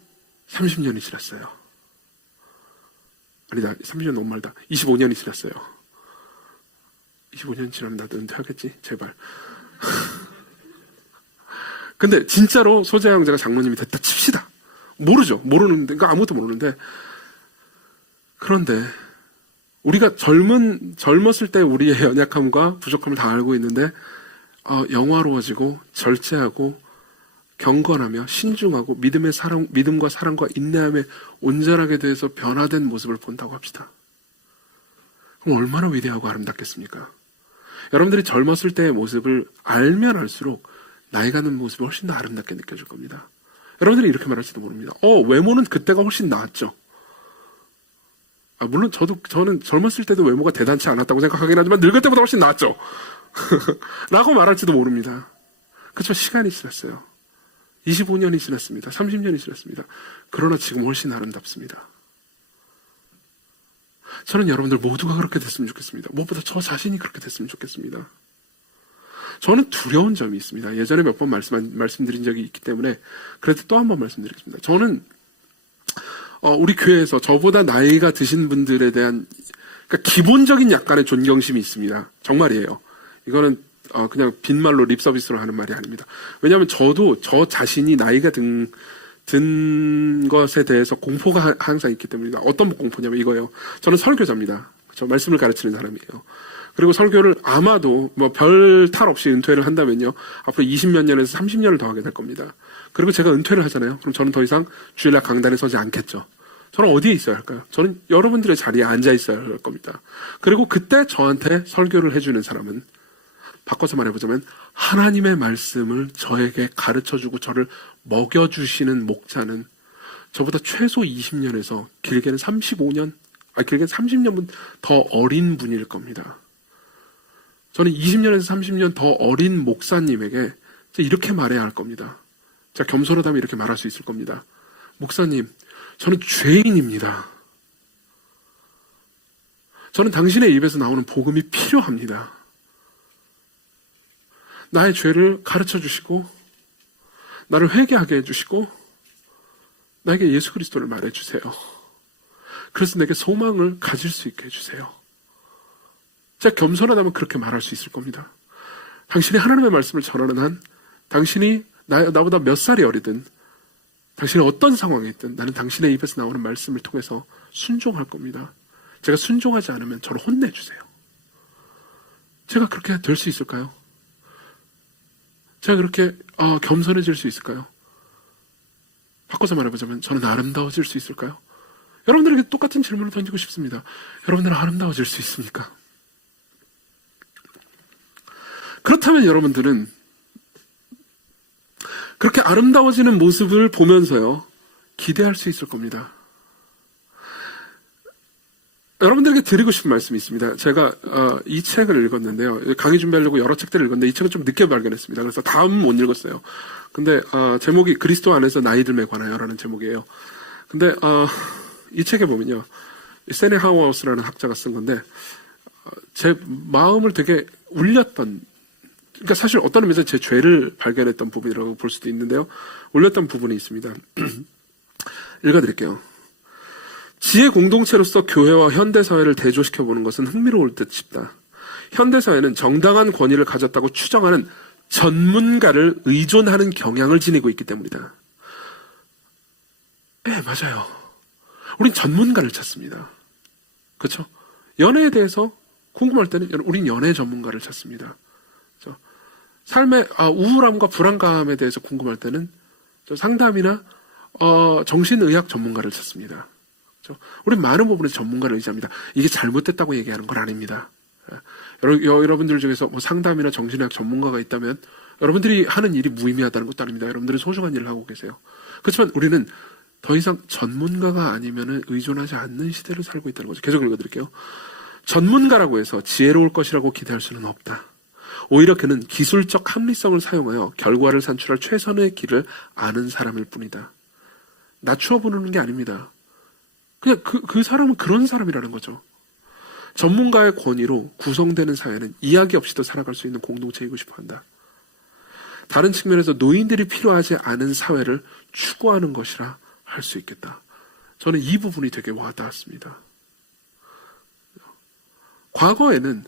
30년이 지났어요. 아니다, 30년 너무 말다. 25년이 지났어요. 25년 지나면 나도 은퇴하겠지? 제발. 근데 진짜로 소재 형제가 장로님이 됐다 칩시다. 모르죠. 모르는데, 그러니까 아무것도 모르는데. 그런데 우리가 젊었을 때 우리의 연약함과 부족함을 다 알고 있는데 영화로워지고 절제하고 경건하며 신중하고 믿음과 사랑과 인내함에 온전하게 대해서 변화된 모습을 본다고 합시다. 그럼 얼마나 위대하고 아름답겠습니까? 여러분들이 젊었을 때의 모습을 알면 알수록 나이가 든 모습이 훨씬 더 아름답게 느껴질 겁니다. 여러분들이 이렇게 말할지도 모릅니다. 외모는 그때가 훨씬 나았죠. 물론 저는 젊었을 때도 외모가 대단치 않았다고 생각하긴 하지만 늙을 때보다 훨씬 나았죠. 라고 말할지도 모릅니다. 그렇죠. 시간이 지났어요. 25년이 지났습니다. 30년이 지났습니다. 그러나 지금 훨씬 아름답습니다. 저는 여러분들 모두가 그렇게 됐으면 좋겠습니다. 무엇보다 저 자신이 그렇게 됐으면 좋겠습니다. 저는 두려운 점이 있습니다. 예전에 몇 번 말씀드린 적이 있기 때문에 그래도 또 한 번 말씀드리겠습니다. 저는 우리 교회에서 저보다 나이가 드신 분들에 대한 그러니까 기본적인 약간의 존경심이 있습니다. 정말이에요. 이거는 그냥 빈말로 립서비스로 하는 말이 아닙니다. 왜냐하면 저도 저 자신이 나이가 든 것에 대해서 공포가 항상 있기 때문입니다. 어떤 공포냐면 이거예요. 저는 설교자입니다. 저 말씀을 가르치는 사람이에요. 그리고 설교를 아마도 뭐 별 탈 없이 은퇴를 한다면요. 앞으로 20몇 년에서 30년을 더 하게 될 겁니다. 그리고 제가 은퇴를 하잖아요. 그럼 저는 더 이상 주일날 강단에 서지 않겠죠. 저는 어디에 있어야 할까요? 저는 여러분들의 자리에 앉아 있어야 할 겁니다. 그리고 그때 저한테 설교를 해주는 사람은 바꿔서 말해보자면 하나님의 말씀을 저에게 가르쳐주고 저를 먹여주시는 목자는 저보다 최소 20년에서 길게는 35년, 길게는 30년 더 어린 분일 겁니다. 저는 20년에서 30년 더 어린 목사님에게 이렇게 말해야 할 겁니다. 제가 겸손하다면 이렇게 말할 수 있을 겁니다. 목사님, 저는 죄인입니다. 저는 당신의 입에서 나오는 복음이 필요합니다. 나의 죄를 가르쳐 주시고 나를 회개하게 해주시고 나에게 예수 그리스도를 말해주세요. 그래서 내게 소망을 가질 수 있게 해주세요. 제가 겸손하다면 그렇게 말할 수 있을 겁니다. 당신이 하나님의 말씀을 전하는 한 당신이 나보다 몇 살이 어리든 당신이 어떤 상황에 있든 나는 당신의 입에서 나오는 말씀을 통해서 순종할 겁니다. 제가 순종하지 않으면 저를 혼내주세요. 제가 그렇게 될 수 있을까요? 제가 그렇게 겸손해질 수 있을까요? 바꿔서 말해보자면 저는 아름다워질 수 있을까요? 여러분들에게 똑같은 질문을 던지고 싶습니다. 여러분들은 아름다워질 수 있습니까? 그렇다면 여러분들은 그렇게 아름다워지는 모습을 보면서요 기대할 수 있을 겁니다. 여러분들에게 드리고 싶은 말씀이 있습니다. 제가 이 책을 읽었는데요. 강의 준비하려고 여러 책들을 읽었는데 이 책은 좀 늦게 발견했습니다. 그래서 다음은 못 읽었어요. 근데 제목이 그리스도 안에서 나이듦에 관하여라는 제목이에요. 근데 이 책에 보면요. 세네 하우하우스라는 학자가 쓴 건데 제 마음을 되게 울렸던, 그러니까 사실 어떤 의미에서 제 죄를 발견했던 부분이라고 볼 수도 있는데요. 울렸던 부분이 있습니다. 읽어드릴게요. 지혜 공동체로서 교회와 현대사회를 대조시켜보는 것은 흥미로울 듯 싶다. 현대사회는 정당한 권위를 가졌다고 추정하는 전문가를 의존하는 경향을 지니고 있기 때문이다. 네, 맞아요. 우린 전문가를 찾습니다. 그렇죠? 연애에 대해서 궁금할 때는 우린 연애 전문가를 찾습니다. 그렇죠? 삶의 우울함과 불안감에 대해서 궁금할 때는 상담이나 정신의학 전문가를 찾습니다. 우리는 많은 부분에서 전문가를 의지합니다. 이게 잘못됐다고 얘기하는 건 아닙니다. 여러분들 중에서 뭐 상담이나 정신의학 전문가가 있다면 여러분들이 하는 일이 무의미하다는 것도 아닙니다. 여러분들은 소중한 일을 하고 계세요. 그렇지만 우리는 더 이상 전문가가 아니면 의존하지 않는 시대를 살고 있다는 거죠. 계속 읽어드릴게요. 전문가라고 해서 지혜로울 것이라고 기대할 수는 없다. 오히려 그는 기술적 합리성을 사용하여 결과를 산출할 최선의 길을 아는 사람일 뿐이다. 낮추어 부르는 게 아닙니다. 그냥 그 사람은 그런 사람이라는 거죠. 전문가의 권위로 구성되는 사회는 이야기 없이도 살아갈 수 있는 공동체이고 싶어 한다. 다른 측면에서 노인들이 필요하지 않은 사회를 추구하는 것이라 할 수 있겠다. 저는 이 부분이 되게 와닿았습니다. 과거에는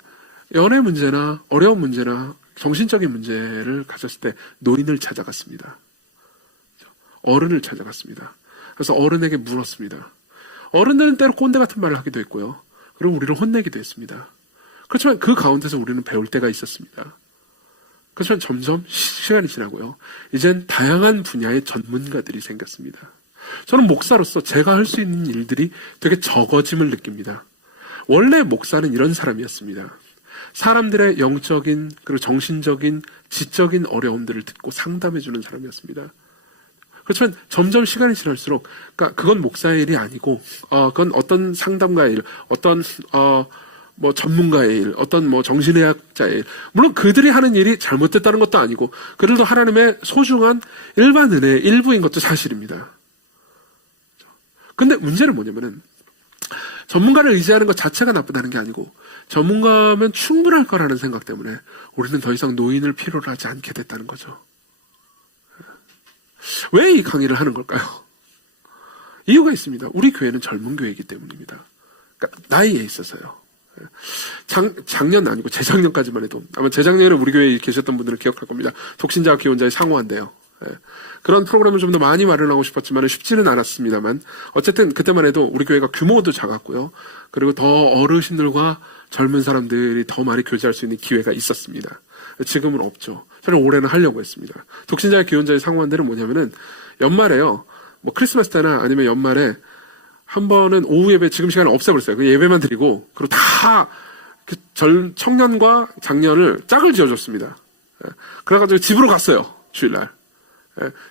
연애 문제나 어려운 문제나 정신적인 문제를 가졌을 때 노인을 찾아갔습니다. 어른을 찾아갔습니다. 그래서 어른에게 물었습니다. 어른들은 때로 꼰대 같은 말을 하기도 했고요. 그리고 우리를 혼내기도 했습니다. 그렇지만 그 가운데서 우리는 배울 때가 있었습니다. 그렇지만 점점 시간이 지나고요. 이젠 다양한 분야의 전문가들이 생겼습니다. 저는 목사로서 제가 할 수 있는 일들이 되게 적어짐을 느낍니다. 원래 목사는 이런 사람이었습니다. 사람들의 영적인 그리고 정신적인 지적인 어려움들을 듣고 상담해주는 사람이었습니다. 그렇지만 점점 시간이 지날수록 그러니까 그건 목사의 일이 아니고 그건 어떤 상담가의 일, 어떤 뭐 전문가의 일, 어떤 뭐 정신의학자의 일, 물론 그들이 하는 일이 잘못됐다는 것도 아니고 그들도 하나님의 소중한 일반 은혜의 일부인 것도 사실입니다. 근데 문제는 뭐냐면은 전문가를 의지하는 것 자체가 나쁘다는 게 아니고 전문가면 충분할 거라는 생각 때문에 우리는 더 이상 노인을 필요로 하지 않게 됐다는 거죠. 왜 이 강의를 하는 걸까요? 이유가 있습니다. 우리 교회는 젊은 교회이기 때문입니다. 그러니까 나이에 있어서요. 작년 아니고 재작년까지만 해도 아마 재작년에 우리 교회에 계셨던 분들은 기억할 겁니다. 독신자와 기혼자의 상호한데요. 그런 프로그램을 좀 더 많이 마련하고 싶었지만 쉽지는 않았습니다만 어쨌든 그때만 해도 우리 교회가 규모도 작았고요. 그리고 더 어르신들과 젊은 사람들이 더 많이 교제할 수 있는 기회가 있었습니다. 지금은 없죠. 저는 올해는 하려고 했습니다. 독신자와 기혼자의 상호한대는 뭐냐면은 연말에요. 뭐 크리스마스 때나 아니면 연말에 한 번은 오후 예배 지금 시간을 없애버렸어요. 그 예배만 드리고 그리고 다 청년과 장년을 짝을 지어줬습니다. 그래가지고 집으로 갔어요. 주일날.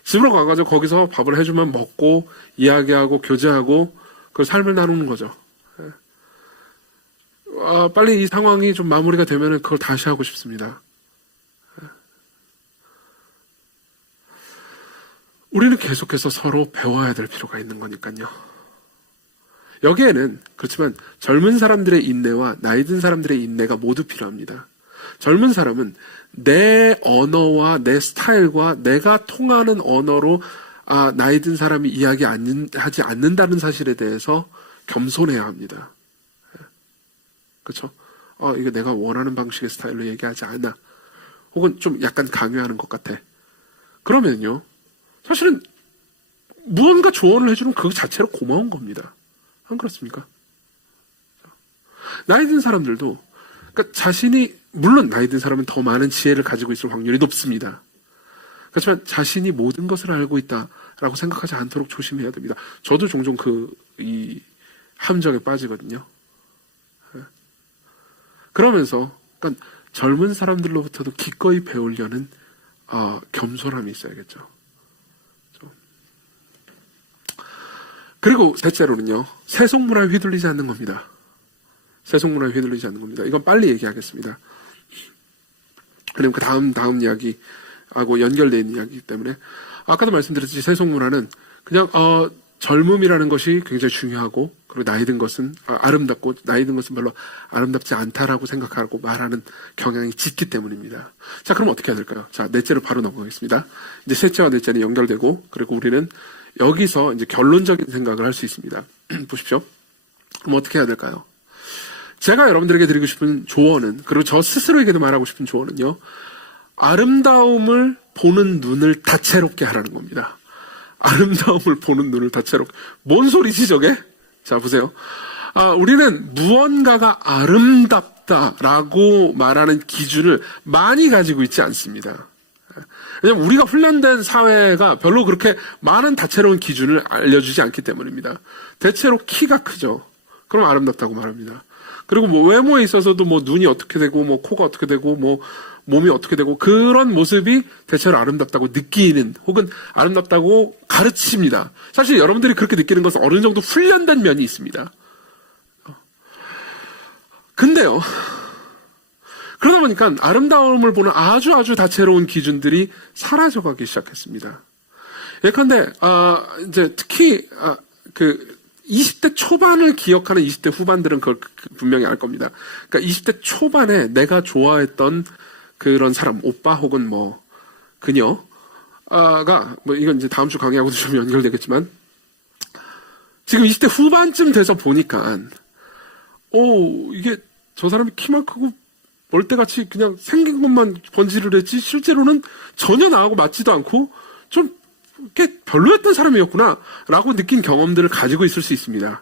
집으로 가가지고 거기서 밥을 해주면 먹고 이야기하고 교제하고 그 삶을 나누는 거죠. 빨리 이 상황이 좀 마무리가 되면 그걸 다시 하고 싶습니다. 우리는 계속해서 서로 배워야 될 필요가 있는 거니까요. 여기에는 그렇지만 젊은 사람들의 인내와 나이 든 사람들의 인내가 모두 필요합니다. 젊은 사람은 내 언어와 내 스타일과 내가 통하는 언어로 나이 든 사람이 이야기하지 않는다는 사실에 대해서 겸손해야 합니다. 그렇죠? 이거 내가 원하는 방식의 스타일로 얘기하지 않아. 혹은 좀 약간 강요하는 것 같아. 그러면요. 사실은 무언가 조언을 해주는 그 자체로 고마운 겁니다. 안 그렇습니까? 나이 든 사람들도 그러니까 자신이 물론 나이 든 사람은 더 많은 지혜를 가지고 있을 확률이 높습니다. 그렇지만 자신이 모든 것을 알고 있다라고 생각하지 않도록 조심해야 됩니다. 저도 종종 이 함정에 빠지거든요. 그러면서 그러니까 젊은 사람들로부터도 기꺼이 배우려는 겸손함이 있어야겠죠. 그리고 셋째로는요, 세속문화에 휘둘리지 않는 겁니다. 세속문화에 휘둘리지 않는 겁니다. 이건 빨리 얘기하겠습니다. 왜냐면 그 다음 이야기하고 연결된 이야기이기 때문에 아까도 말씀드렸듯이 세속문화는 그냥 젊음이라는 것이 굉장히 중요하고 그리고 나이 든 것은 아름답고 나이 든 것은 별로 아름답지 않다라고 생각하고 말하는 경향이 짙기 때문입니다. 자, 그럼 어떻게 해야 될까요? 자, 넷째로 바로 넘어가겠습니다. 이제 셋째와 넷째는 연결되고 그리고 우리는 여기서 이제 결론적인 생각을 할 수 있습니다. 보십시오. 그럼 어떻게 해야 될까요? 제가 여러분들에게 드리고 싶은 조언은, 그리고 저 스스로에게도 말하고 싶은 조언은요, 아름다움을 보는 눈을 다채롭게 하라는 겁니다. 아름다움을 보는 눈을 다채롭게. 뭔 소리지 저게? 자, 보세요. 우리는 무언가가 아름답다라고 말하는 기준을 많이 가지고 있지 않습니다. 왜냐하면 우리가 훈련된 사회가 별로 그렇게 많은 다채로운 기준을 알려주지 않기 때문입니다. 대체로 키가 크죠. 그럼 아름답다고 말합니다. 그리고 뭐 외모에 있어서도 뭐 눈이 어떻게 되고 뭐 코가 어떻게 되고 뭐 몸이 어떻게 되고 그런 모습이 대체로 아름답다고 느끼는 혹은 아름답다고 가르칩니다. 사실 여러분들이 그렇게 느끼는 것은 어느 정도 훈련된 면이 있습니다. 근데요. 그러다 보니까 아름다움을 보는 아주 다채로운 기준들이 사라져가기 시작했습니다. 예컨대 이제 특히 그 20대 초반을 기억하는 20대 후반들은 그걸 분명히 알 겁니다. 그러니까 20대 초반에 내가 좋아했던 그런 사람, 오빠 혹은 뭐 그녀가 뭐 이건 이제 다음 주 강의하고도 좀 연결되겠지만, 지금 20대 후반쯤 돼서 보니까 이게 저 사람이 키만 크고 멀대같이 그냥 생긴 것만 번지를 했지 실제로는 전혀 나하고 맞지도 않고 좀 꽤 별로였던 사람이었구나 라고 느낀 경험들을 가지고 있을 수 있습니다.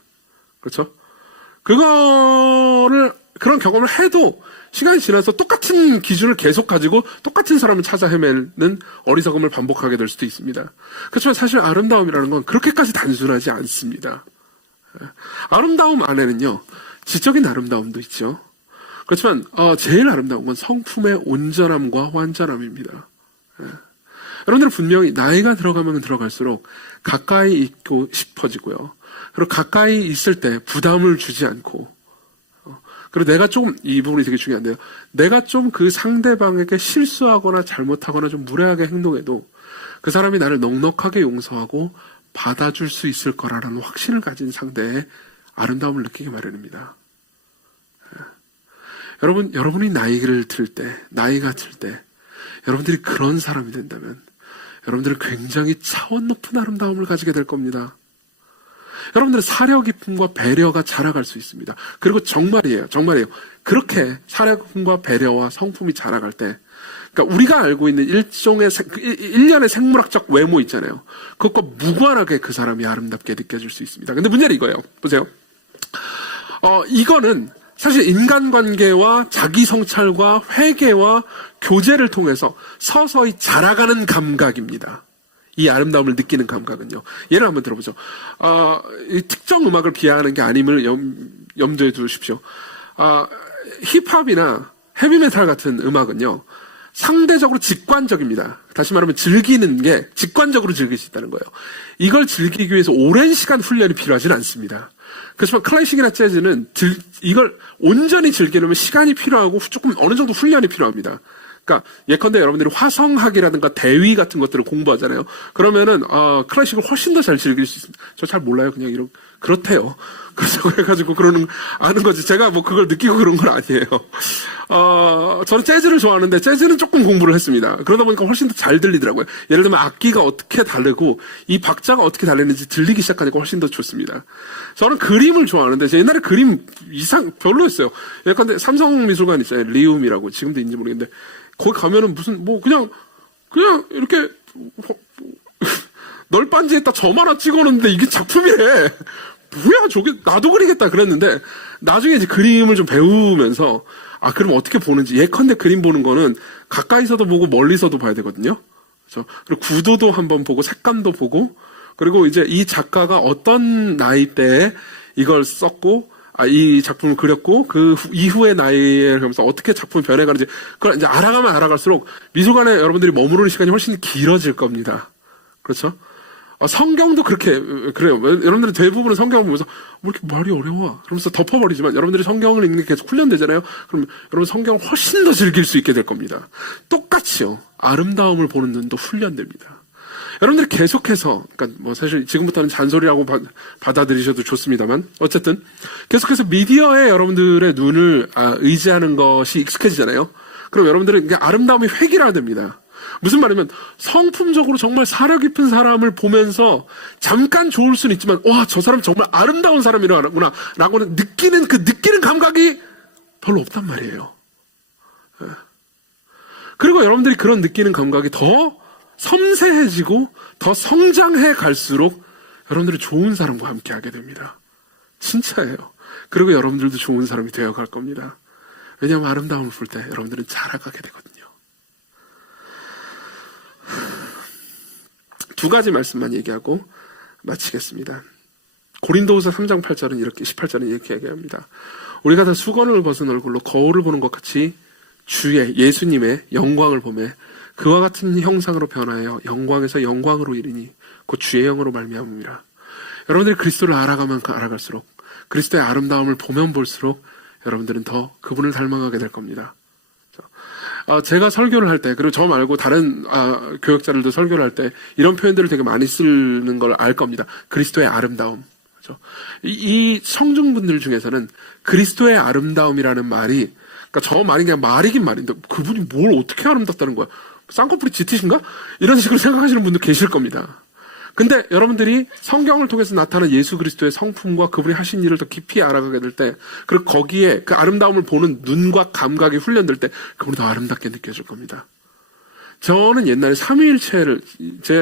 그렇죠? 그런 경험을 해도 시간이 지나서 똑같은 기준을 계속 가지고 똑같은 사람을 찾아 헤매는 어리석음을 반복하게 될 수도 있습니다. 그렇지만 사실 아름다움이라는 건 그렇게까지 단순하지 않습니다. 아름다움 안에는요, 지적인 아름다움도 있죠. 그렇지만 제일 아름다운 건 성품의 온전함과 완전함입니다. 여러분들은 분명히 나이가 들어가면 들어갈수록 가까이 있고 싶어지고요. 그리고 가까이 있을 때 부담을 주지 않고, 그리고 내가 조금, 이 부분이 되게 중요한데요. 내가 좀 그 상대방에게 실수하거나 잘못하거나 좀 무례하게 행동해도 그 사람이 나를 넉넉하게 용서하고 받아줄 수 있을 거라는 확신을 가진 상대의 아름다움을 느끼기 마련입니다. 여러분이 나이가 들 때, 여러분들이 그런 사람이 된다면, 여러분들은 굉장히 차원 높은 아름다움을 가지게 될 겁니다. 여러분들의 사려 깊음과 배려가 자라갈 수 있습니다. 그리고 정말이에요. 그렇게 사려 깊음과 배려와 성품이 자라갈 때, 그러니까 우리가 알고 있는 일련의 생물학적 외모 있잖아요. 그것과 무관하게 그 사람이 아름답게 느껴질 수 있습니다. 근데 문제는 이거예요. 보세요. 이거는 사실 인간관계와 자기성찰과 회개와 교제를 통해서 서서히 자라가는 감각입니다. 이 아름다움을 느끼는 감각은요. 예를 한번 들어보죠. 이 특정 음악을 비하하는 게 아님을 염두에 두십시오. 힙합이나 헤비메탈 같은 음악은요, 상대적으로 직관적입니다. 다시 말하면 즐기는 게 직관적으로 즐길 수 있다는 거예요. 이걸 즐기기 위해서 오랜 시간 훈련이 필요하지는 않습니다. 그렇지만 클래식이나 재즈는 이걸 온전히 즐기려면 시간이 필요하고 조금 어느 정도 훈련이 필요합니다. 그러니까 예컨대 여러분들이 화성학이라든가 대위 같은 것들을 공부하잖아요. 그러면은 클래식을 훨씬 더 잘 즐길 수 있습니다. 저 잘 몰라요. 그냥 그렇대요. 그래가지고 아는 거지. 제가 뭐 그걸 느끼고 그런 건 아니에요. 저는 재즈를 좋아하는데 재즈는 조금 공부를 했습니다. 그러다 보니까 훨씬 더 잘 들리더라고요. 예를 들면 악기가 어떻게 다르고 이 박자가 어떻게 다르는지 들리기 시작하니까 훨씬 더 좋습니다. 저는 그림을 좋아하는데 제 옛날에 그림 별로였어요. 예컨대 삼성미술관 있어요. 리움이라고. 지금도 있는지 모르겠는데 거기 가면은 그냥 이렇게 널빤지에다 점 하나 찍어놓는데 이게 작품이래. 뭐야 저게, 나도 그리겠다 그랬는데 나중에 이제 그림을 좀 배우면서 그럼 어떻게 보는지, 예컨대 그림 보는 거는 가까이서도 보고 멀리서도 봐야 되거든요. 그렇죠? 그리고 구도도 한번 보고 색감도 보고, 그리고 이제 이 작가가 어떤 나이 때에 이걸 썼고 이 작품을 그렸고 그 이후의 나이에 그러면서 어떻게 작품이 변해가는지 그걸 이제 알아가면 알아갈수록 미술관에 여러분들이 머무르는 시간이 훨씬 길어질 겁니다. 그렇죠? 성경도 그래요. 여러분들이 대부분은 성경을 보면서 왜 이렇게 말이 어려워? 그러면서 덮어버리지만 여러분들이 성경을 읽는 게 계속 훈련되잖아요. 그럼 여러분 성경을 훨씬 더 즐길 수 있게 될 겁니다. 똑같이요. 아름다움을 보는 눈도 훈련됩니다. 여러분들이 계속해서, 그러니까 뭐 사실 지금부터는 잔소리라고 받아들이셔도 좋습니다만, 어쨌든 계속해서 미디어에 여러분들의 눈을 의지하는 것이 익숙해지잖아요. 그럼 여러분들은 이게 아름다움이 획일화가 됩니다. 무슨 말이냐면 성품적으로 정말 사려 깊은 사람을 보면서 잠깐 좋을 수는 있지만, 와, 저 사람 정말 아름다운 사람이라구나 라고는 느끼는 감각이 별로 없단 말이에요. 그리고 여러분들이 그런 느끼는 감각이 더 섬세해지고 더 성장해 갈수록 여러분들이 좋은 사람과 함께 하게 됩니다. 진짜예요. 그리고 여러분들도 좋은 사람이 되어 갈 겁니다. 왜냐하면 아름다움을 볼 때 여러분들은 자라가게 되거든요. 두 가지 말씀만 얘기하고 마치겠습니다. 고린도후서 3장 8절은 이렇게, 18절은 이렇게 얘기합니다. 우리가 다 수건을 벗은 얼굴로 거울을 보는 것 같이 주의 예수님의 영광을 보매 그와 같은 형상으로 변하여 영광에서 영광으로 이르니 곧 주의 영으로 말미암음이라. 여러분들이 그리스도를 알아가면 알아갈수록, 그리스도의 아름다움을 보면 볼수록 여러분들은 더 그분을 닮아가게 될 겁니다. 제가 설교를 할 때, 그리고 저 말고 다른 교역자들도 설교를 할 때 이런 표현들을 되게 많이 쓰는 걸 알 겁니다. 그리스도의 아름다움. 그렇죠? 이 성중분들 중에서는 그리스도의 아름다움이라는 말이, 그러니까 저 말이 그냥 말이긴 말인데 그분이 뭘 어떻게 아름답다는 거야? 쌍꺼풀이 짙으신가? 이런 식으로 생각하시는 분도 계실 겁니다. 근데 여러분들이 성경을 통해서 나타나는 예수 그리스도의 성품과 그분이 하신 일을 더 깊이 알아가게 될 때, 그리고 거기에 그 아름다움을 보는 눈과 감각이 훈련될 때 그분이 더 아름답게 느껴질 겁니다. 저는 옛날에 삼위일체를,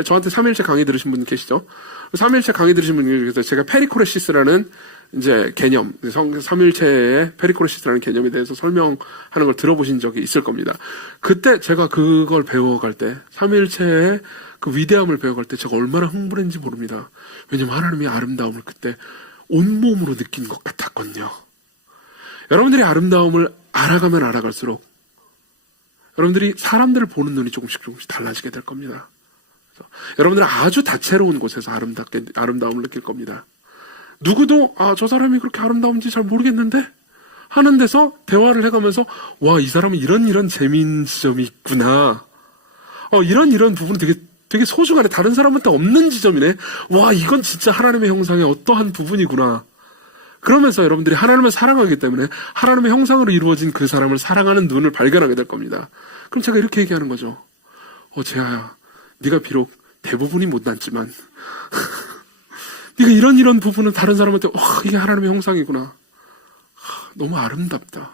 저한테 삼위일체 강의 들으신 분 계시죠? 삼위일체 강의 들으신 분 중에서 제가 페리코레시스라는 이제 개념, 삼위일체의 페리코레시스라는 개념에 대해서 설명하는 걸 들어보신 적이 있을 겁니다. 그때 제가 그걸 배워갈 때, 삼위일체의 그 위대함을 배워갈 때 제가 얼마나 흥분했는지 모릅니다. 왜냐면 하나님의 아름다움을 그때 온몸으로 느낀 것 같았거든요. 여러분들이 아름다움을 알아가면 알아갈수록 여러분들이 사람들을 보는 눈이 조금씩 달라지게 될 겁니다. 여러분들은 아주 다채로운 곳에서 아름다움을 느낄 겁니다. 누구도 저 사람이 그렇게 아름다운지 잘 모르겠는데 하는 데서 대화를 해가면서 와, 이 사람은 이런 재미있는 지점이 있구나. 이런 부분은 되게 소중하네. 다른 사람한테 없는 지점이네. 와, 이건 진짜 하나님의 형상의 어떠한 부분이구나. 그러면서 여러분들이 하나님을 사랑하기 때문에 하나님의 형상으로 이루어진 그 사람을 사랑하는 눈을 발견하게 될 겁니다. 그럼 제가 이렇게 얘기하는 거죠. 재아야, 네가 비록 대부분이 못났지만 네가 이런 부분은 다른 사람한테 이게 하나님의 형상이구나. 너무 아름답다.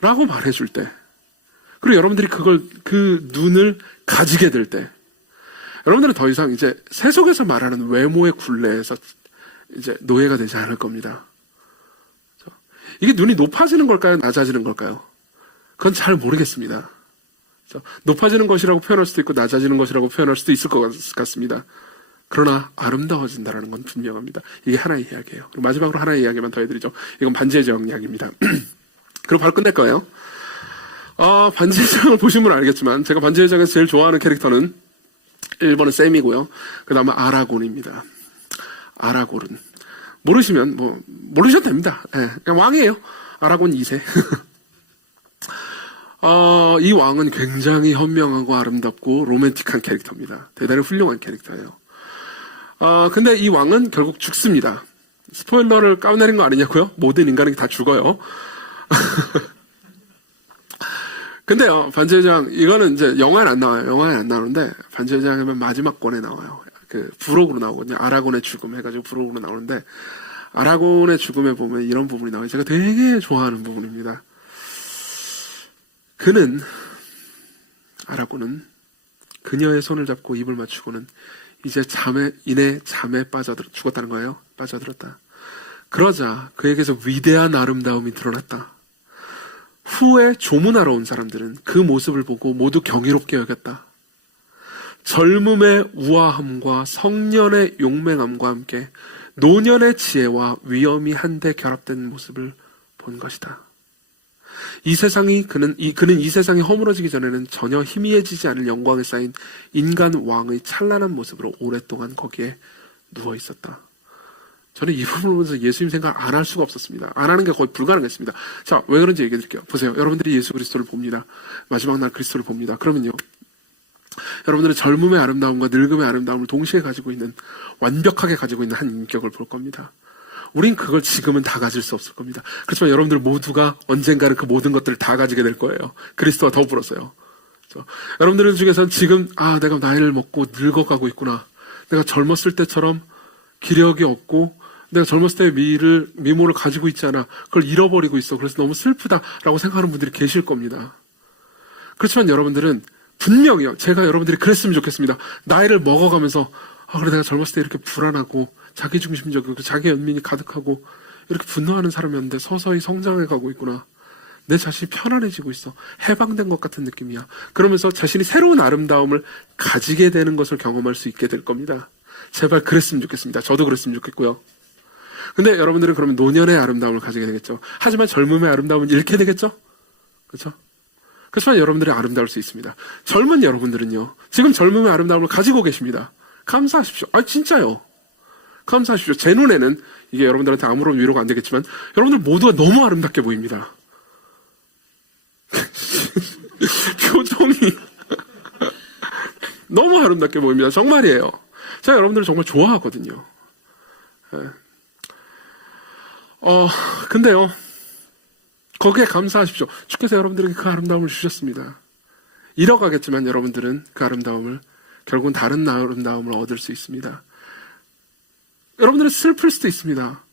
라고 말해줄 때, 그리고 여러분들이 그 눈을 가지게 될 때, 여러분들은 더 이상 이제 세속에서 말하는 외모의 굴레에서 이제 노예가 되지 않을 겁니다. 이게 눈이 높아지는 걸까요? 낮아지는 걸까요? 그건 잘 모르겠습니다. 높아지는 것이라고 표현할 수도 있고 낮아지는 것이라고 표현할 수도 있을 것 같습니다. 그러나 아름다워진다는 건 분명합니다. 이게 하나의 이야기예요. 그리고 마지막으로 하나의 이야기만 더 해드리죠. 이건 반지의 제왕 이야기입니다. 그리고 바로 끝낼 거예요. 반지의 제왕을 보신 분은 알겠지만 제가 반지의 제왕에서 제일 좋아하는 캐릭터는 1번은 샘이고요. 그 다음은 아라곤입니다. 아라곤은 모르시면 모르셔도 됩니다. 네, 그냥 왕이에요. 아라곤 2세. 이 왕은 굉장히 현명하고 아름답고 로맨틱한 캐릭터입니다. 대단히 훌륭한 캐릭터예요. 근데 이 왕은 결국 죽습니다. 스포일러를 까내린 거 아니냐고요? 모든 인간이 다 죽어요. 근데요, 반지의 제왕, 이거는 이제 영화에 안 나와요. 영화에 안 나오는데, 반지의 제왕 하면 마지막 권에 나와요. 그, 부록으로 나오거든요. 아라곤의 죽음 해가지고 부록으로 나오는데, 아라곤의 죽음에 보면 이런 부분이 나와요. 제가 되게 좋아하는 부분입니다. 아라곤은 그녀의 손을 잡고 입을 맞추고는 이제 잠에 죽었다는 거예요. 빠져들었다. 그러자 그에게서 위대한 아름다움이 드러났다. 후에 조문하러 온 사람들은 그 모습을 보고 모두 경이롭게 여겼다. 젊음의 우아함과 성년의 용맹함과 함께 노년의 지혜와 위엄이 한데 결합된 모습을 본 것이다. 그는 이 세상이 허물어지기 전에는 전혀 희미해지지 않을 영광에 쌓인 인간 왕의 찬란한 모습으로 오랫동안 거기에 누워 있었다. 저는 이 부분을 보면서 예수님 생각 안 할 수가 없었습니다. 안 하는 게 거의 불가능했습니다. 자, 왜 그런지 얘기해 드릴게요. 보세요. 여러분들이 예수 그리스도를 봅니다. 마지막 날 그리스도를 봅니다. 그러면요, 여러분들은 젊음의 아름다움과 늙음의 아름다움을 동시에 가지고 있는, 완벽하게 가지고 있는 한 인격을 볼 겁니다. 우린 그걸 지금은 다 가질 수 없을 겁니다. 그렇지만 여러분들 모두가 언젠가는 그 모든 것들을 다 가지게 될 거예요. 그리스도와 더불어서요. 여러분들 중에서는 지금 내가 나이를 먹고 늙어가고 있구나. 내가 젊었을 때처럼 기력이 없고 내가 젊었을 때의 미모를 가지고 있지 않아. 그걸 잃어버리고 있어. 그래서 너무 슬프다라고 생각하는 분들이 계실 겁니다. 그렇지만 여러분들은 분명히요. 제가 여러분들이 그랬으면 좋겠습니다. 나이를 먹어가면서 그래 내가 젊었을 때 이렇게 불안하고 자기중심적이고 자기 연민이 가득하고 이렇게 분노하는 사람이었는데 서서히 성장해가고 있구나. 내 자신이 편안해지고 있어. 해방된 것 같은 느낌이야. 그러면서 자신이 새로운 아름다움을 가지게 되는 것을 경험할 수 있게 될 겁니다. 제발 그랬으면 좋겠습니다. 저도 그랬으면 좋겠고요. 근데 여러분들은 그러면 노년의 아름다움을 가지게 되겠죠. 하지만 젊음의 아름다움은 잃게 되겠죠? 그렇죠? 그렇지만 여러분들이 아름다울 수 있습니다. 젊은 여러분들은요, 지금 젊음의 아름다움을 가지고 계십니다. 감사하십시오. 진짜요. 감사하십시오. 제 눈에는 이게 여러분들한테 아무런 위로가 안 되겠지만 여러분들 모두가 너무 아름답게 보입니다. 표정이 너무 아름답게 보입니다. 정말이에요. 제가 여러분들을 정말 좋아하거든요. 예. 근데요, 거기에 감사하십시오. 주께서 여러분들에게 그 아름다움을 주셨습니다. 잃어가겠지만 여러분들은 그 아름다움을, 결국은 다른 아름다움을 얻을 수 있습니다. 여러분들은 슬플 수도 있습니다.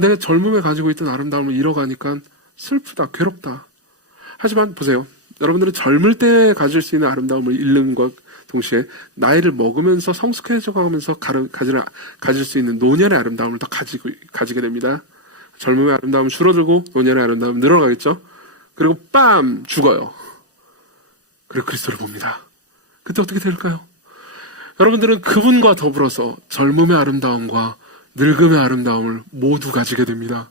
내가 젊음에 가지고 있던 아름다움을 잃어가니까 슬프다, 괴롭다. 하지만 보세요. 여러분들은 젊을 때 가질 수 있는 아름다움을 잃는 것 동시에 나이를 먹으면서 성숙해져 가면서 가질 수 있는 노년의 아름다움을 더 가지게 됩니다. 젊음의 아름다움은 줄어들고 노년의 아름다움은 늘어가겠죠. 그리고 빰! 죽어요. 그리고 그리스도를 봅니다. 그때 어떻게 될까요? 여러분들은 그분과 더불어서 젊음의 아름다움과 늙음의 아름다움을 모두 가지게 됩니다.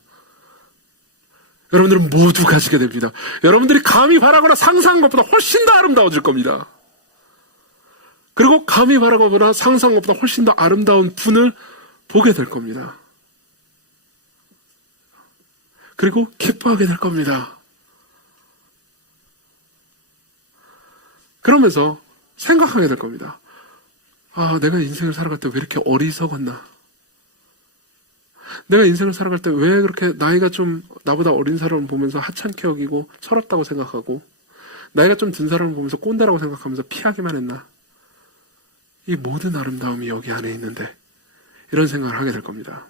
여러분들은 모두 가지게 됩니다. 여러분들이 감히 바라거나 상상한 것보다 훨씬 더 아름다워질 겁니다. 그리고 감히 바라거나 상상한 것보다 훨씬 더 아름다운 분을 보게 될 겁니다. 그리고 기뻐하게 될 겁니다. 그러면서 생각하게 될 겁니다. 내가 인생을 살아갈 때 왜 이렇게 어리석었나? 내가 인생을 살아갈 때 왜 그렇게 나이가 좀 나보다 어린 사람을 보면서 하찮게 여기고 철없다고 생각하고 나이가 좀 든 사람을 보면서 꼰대라고 생각하면서 피하기만 했나? 이 모든 아름다움이 여기 안에 있는데 이런 생각을 하게 될 겁니다.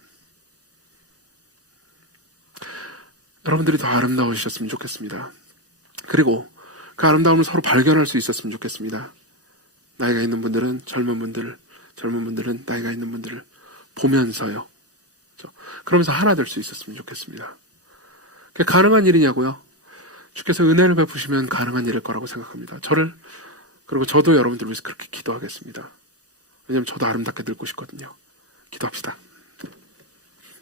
여러분들이 더 아름다워지셨으면 좋겠습니다. 그리고 그 아름다움을 서로 발견할 수 있었으면 좋겠습니다. 나이가 있는 분들은 젊은 분들은 나이가 있는 분들을 보면서요. 그러면서 하나 될 수 있었으면 좋겠습니다. 그게 가능한 일이냐고요? 주께서 은혜를 베푸시면 가능한 일일 거라고 생각합니다. 그리고 저도 여러분들을 위해서 그렇게 기도하겠습니다. 왜냐하면 저도 아름답게 늙고 싶거든요. 기도합시다.